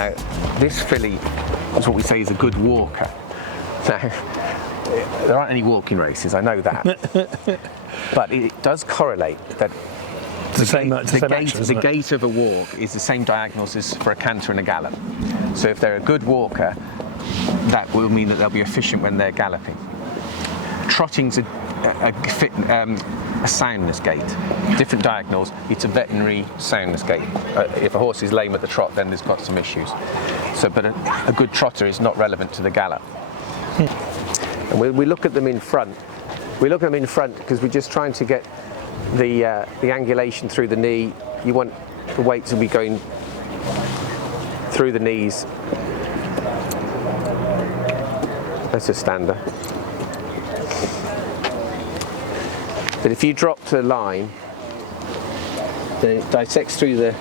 Now, this filly is what we say is a good walker. Now, there aren't any walking races, I know that. But it does correlate that the gait of a walk is the same diagonals as for a canter and a gallop. So if they're a good walker, that will mean that they'll be efficient when they're galloping. Trotting's a soundness gait. Different diagonals, it's a veterinary soundness gait. If a horse is lame at the trot, then there's got some issues. So, but a good trotter is not relevant to the gallop. And we look at them in front. We look at them in front because we're just trying to get the angulation through the knee. You want the weight to be going through the knees. That's a stander. But if you drop to the line, then it dissects through the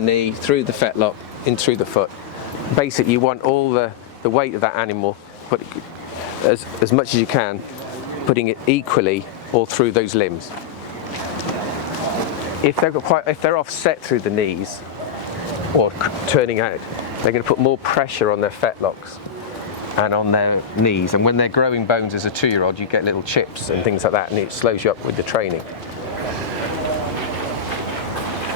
knee, through the fetlock, in through the foot. Basically, you want all the weight of that animal, but as much as you can, putting it equally all through those limbs. If they're offset through the knees or turning out, they're going to put more pressure on their fetlocks and on their knees, and when they're growing bones as a 2-year-old, you get little chips and things like that, and it slows you up with the training.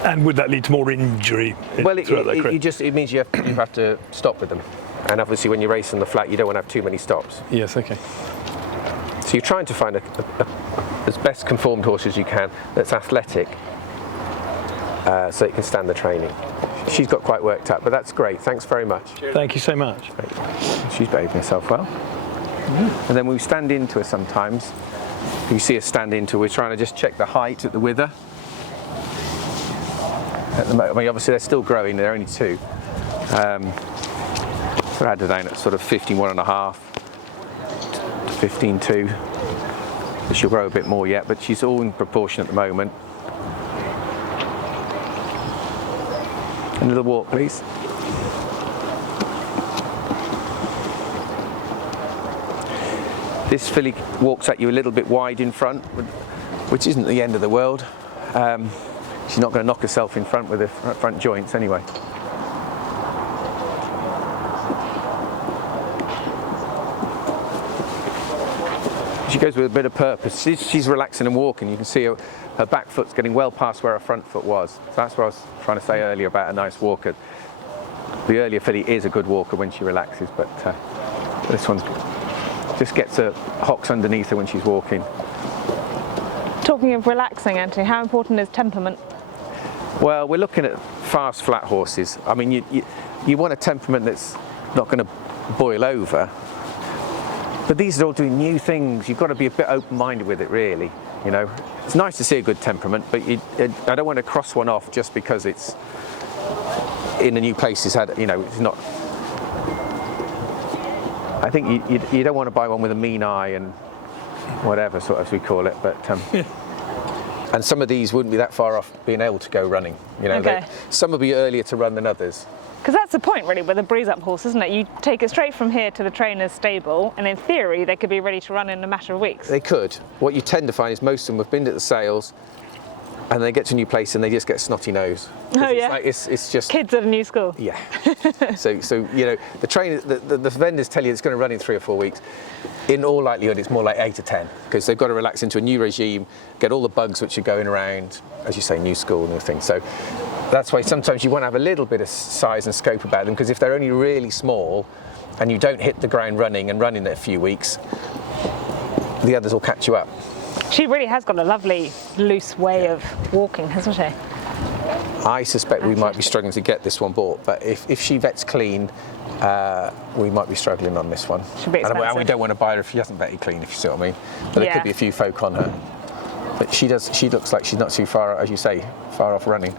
And would that lead to more injury? Well, it means you have to stop with them, and obviously when you race on the flat, you don't want to have too many stops. Yes, okay. So you're trying to find as best conformed horse as you can that's athletic, so it can stand the training. She's got quite worked up, but that's great. Thanks very much. Thank you so much. She's behaving herself well. And then we stand into her sometimes. You see us stand into her, we're trying to just check the height at the wither. At the moment, I mean, obviously they're still growing, they're only 2. So I had her down at sort of 15.5 to 15.2. She'll grow a bit more yet, but she's all in proportion at the moment. Another walk, please. This filly walks at you a little bit wide in front, which isn't the end of the world. She's not going to knock herself in front with her front joints anyway. She goes with a bit of purpose. She's relaxing and walking. You can see her back foot's getting well past where her front foot was. So that's what I was trying to say earlier about a nice walker. The earlier filly is a good walker when she relaxes, but this one just gets her hocks underneath her when she's walking. Talking of relaxing, Anthony, how important is temperament? Well, we're looking at fast, flat horses. I mean, you want a temperament that's not going to boil over. But these are all doing new things. You've got to be a bit open-minded with it, really. You know, it's nice to see a good temperament, but I don't want to cross one off just because it's in a new place. It's not. I think you don't want to buy one with a mean eye and whatever, sort of, as we call it. But and some of these wouldn't be that far off being able to go running. You know, okay. Some will be earlier to run than others. Because that's the point, really, with a breeze-up horse, isn't it? You take it straight from here to the trainer's stable, and in theory, they could be ready to run in a matter of weeks. They could. What you tend to find is most of them have been at the sales, and they get to a new place and they just get a snotty nose. Oh yeah. It's just kids at a new school. Yeah. so you know, the trainers, the vendors tell you it's going to run in 3 or 4 weeks. In all likelihood, it's more like 8 or 10 because they've got to relax into a new regime, get all the bugs which are going around, as you say, new school and things. So that's why sometimes you want to have a little bit of size and scope about them, because if they're only really small and you don't hit the ground running in a few weeks, the others will catch you up. She really has got a lovely loose way of walking, hasn't she? I suspect we might be struggling to get this one bought, but if she vets clean, we might be struggling on this one. She'll be expensive. And we don't want to buy her if she hasn't vetted clean, if you see what I mean. But there could be a few folk on her. But she looks like she's not too far, as you say, far off running.